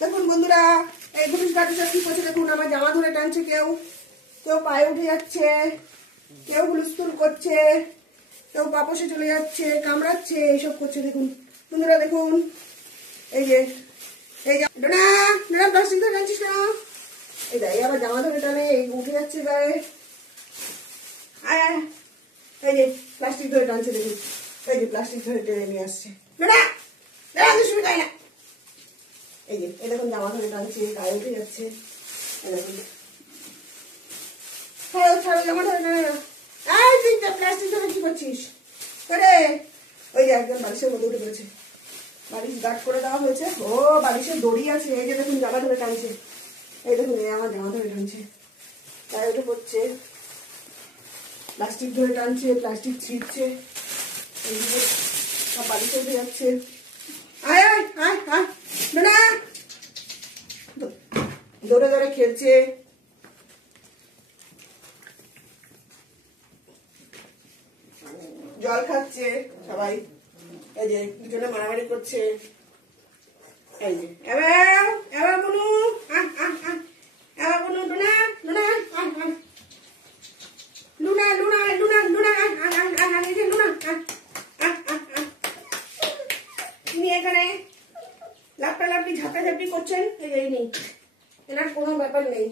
দেখুন বন্ধুরা, এই পুলিশ গাড়িটা কি করছে দেখুন, আমার জামা ধরে টানছে, কেউ কেউ পায়ে উঠে যাচ্ছে, কেউ হুলস্থুল করছে, কেউ বাপসে চলে যাচ্ছে, কামড়াচ্ছে, এইসব করছে দেখুন বন্ধুরা। দেখুন এই যে ডোনা ডোনা প্লাস্টিক ধরে টানছিস না, এই দেখ আবার জামা ধরে টানে, এই উঠে যাচ্ছে গায়ে। আয় এই যে প্লাস্টিক ধরে টানছে দেখুন, এই যে প্লাস্টিক ধরে টেনে নিয়ে আসছে। ডোনা সুবিধা হয় না, এই যে এই দেখুন জামা ধরে টানছে, গায়ে উঠে যাচ্ছে। ছাড়ো জামা ধরে টানে না। তুই প্লাস্টিক ধরে কি করছিস করে? ওই যে একজন বালিশের মধ্যে উঠে পড়েছে, বালিশ গার্ড করে দেওয়া হয়েছে। ও বালিশের দড়ি আছে, এই যে দেখুন জামা ধরে টানছে, এই দেখুন এই আমার জামা ধরে টানছে, গায়ে উঠে পড়ছে, প্লাস্টিক ধরে টানছে, প্লাস্টিক ছিঁড়ছে, এইদিকে সব বালিশে উঠে যাচ্ছে। আয় আয় আয় আয় না, দৌড়ে দৌড়ে খেলছে। জল খাচ্ছে সবাই, এই যে দুজনে মারামারি করছে। এই যে এবার বলু এবার বলু লুনা লুনা লুনা লুনা লুনা লুনা লুনা তিনি এখানে লাপটালাপি ঝাঁটাঝাঁটি করছেন। এই নেই, এনার কোনো ব্যাপার নেই।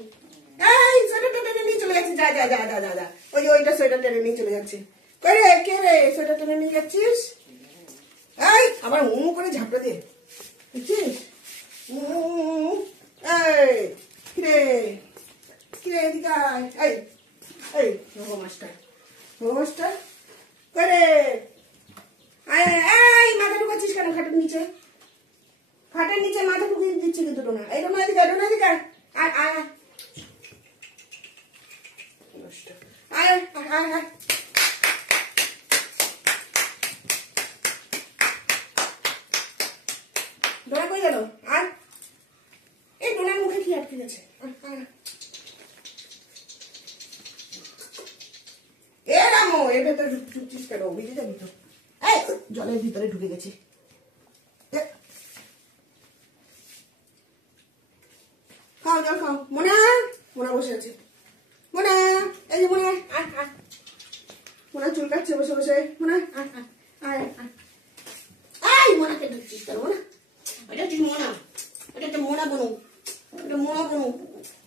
এই সোয়েটার টেনে নিয়ে চলে যাচ্ছে, যা যা যা যা যা যা, ওই যে ওইটা সোয়েটার টেনে নিয়ে চলে যাচ্ছে। কে রে সোয়েটার টেনে নিয়ে যাচ্ছিস? এই আবার করে ঝাপটা দিয়ে বুঝছিস? কিরে কিরে এদিকে এই এই মাস্টার করে মাথা ঢুকাচ্ছিস কেন খাটের নিচে? খাটের নিচে মাথা ঢুকিয়ে দিচ্ছে কিন্তু ডোনা। এই ডোনা এদিকে, ডোনা এদিকে আয় আয় আয় আয় আয়। ডোনা কই গেল? আর এই ডোনার মুখে কি আটকে গেছে? এ রামো, এর ভেতরে ঢুকছিস কেন? ভিজে যাবি তো। এই জলের ভিতরে ঢুকে গেছে। খাও জল খাও। মোনা মোনা বসে আছে, মোনা এই যে মোনা মোনা চুল কাটছে বসে বসে। মোনা মোনাকে ঢুকছিস কেন? মোনা এটা হচ্ছে মোনা, এটা হচ্ছে মোনা বনু, এটা মোনা বনু,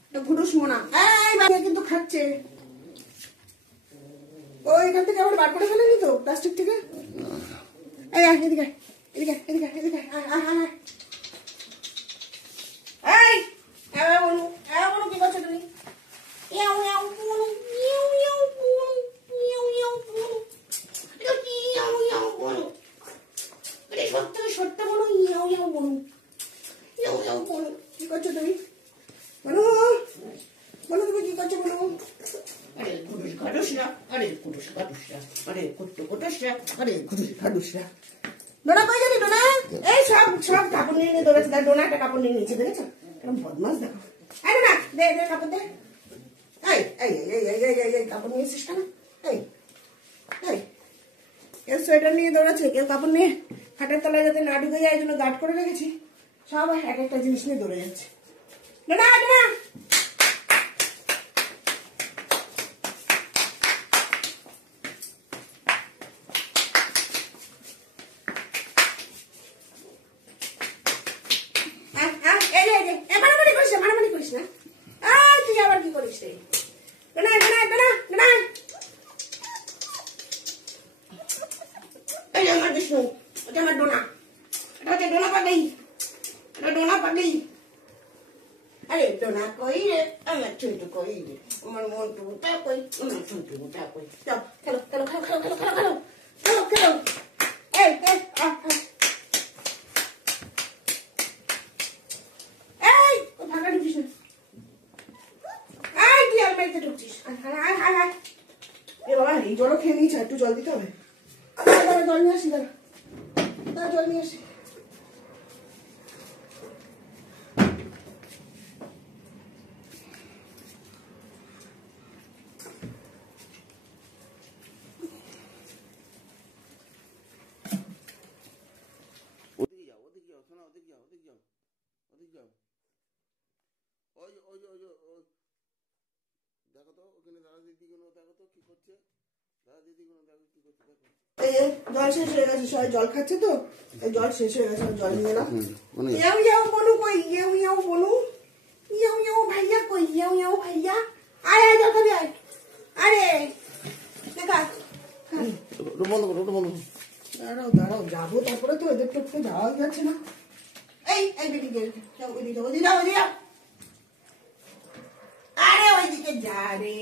এটা ঘুটুস মোনা। এই বাবা কিন্তু খাচ্ছে। ও এখান থেকে আবার বার করে ফেলেনি তো প্লাস্টিক থেকে? এই এদিকে এদিকে এদিকে এদিকে এই বনু কি করছো তুমি? সত্য বলো, কি করছো তুমি? বলো বলো তুমি কি করছো বলো? আরে কুটুস ঘাটুসরা, আরে কুটুস ঘাটুসরা, আরে কুট্টু কুটুসরা, আরে কুটুস ঘাটুসরা। ডোনা কই গেলি ডোনা? এই সব সব কাপড় নিয়ে নিয়ে দৌড়াচ্ছে। ডোনা একটা কাপড় নিয়ে নিয়েছে, দেখেছো কেমন বদমাস দেখো। এই ডোনা দে দে কাপড় দে। এই এই এই এই এই এই কাপড় নিয়েছিস কেন? এই এই কেউ সোয়েটার নিয়ে দৌড়াচ্ছে, কেউ কাপড় নিয়ে খাটের তলায় যাতে না ঢুকে যায় এই জন্য গার্ড করে রেখেছি। সব এক একটা জিনিস নিয়ে দৌড়ে যাচ্ছে। ডোনা ডোনা মারামারি করিস না। তুই আবার কি করিস রে? ডোনা ডোনা ডোনা ডোনা এই আমার বিষ্ণু, এটা আমার ডোনা, এটা হচ্ছে ডোনা পাগলি, এটা ডোনা পাগলি। আরে ডোনা কই রে? আমার ছোটু কই রে? আমার মন্টুটা কই? আমার ছোটুটা কই? চল খেলো খেলো খেলো খেলো খেলো খেলো খেলো খেলো খেলো। এই ভাগা ঢুকিস না। তুই আলমারিতে ঢুকছিস। এ বাবা এই জলও খেয়ে নিয়েছে, একটু জল দিতে হবে। জল নিয়ে আসি, দাঁড়া জল নিয়ে আসি। ওদিকে যাও, শোনা, ওদিকে যাও। ওই ওই ওই ওই দেখো তো ওখানে দাদা দিদিগুলো দেখো তো কি করছে, দাদা দিদিগুলো দেখো কি করছে, দেখো জল শেষ হয়ে গেছে, সবাই জল খাচ্ছে তো জল শেষ হয়ে গেছে, জল নিয়ে এলাম। ইয়াও ইয়াও বনু কই, ইয়াও ইয়াও বনু, ইয়াও ইয়াও ভাইয়া কই, ইয়াও ইয়াও ভাইয়া, আয় আয় জল খাবি আয়, আরে দেখা বন্ধ করো, বন্ধ করো। দাঁড়াও দাঁড়াও যাবো, তারপরে তো এদের তো যাওয়া যাচ্ছে না। এই এই বেরিয়ে যাও, ওইদিকে যাও, ওইদিকে যাও, ওইদিকে যাও, আরে ওইদিকে যা রে।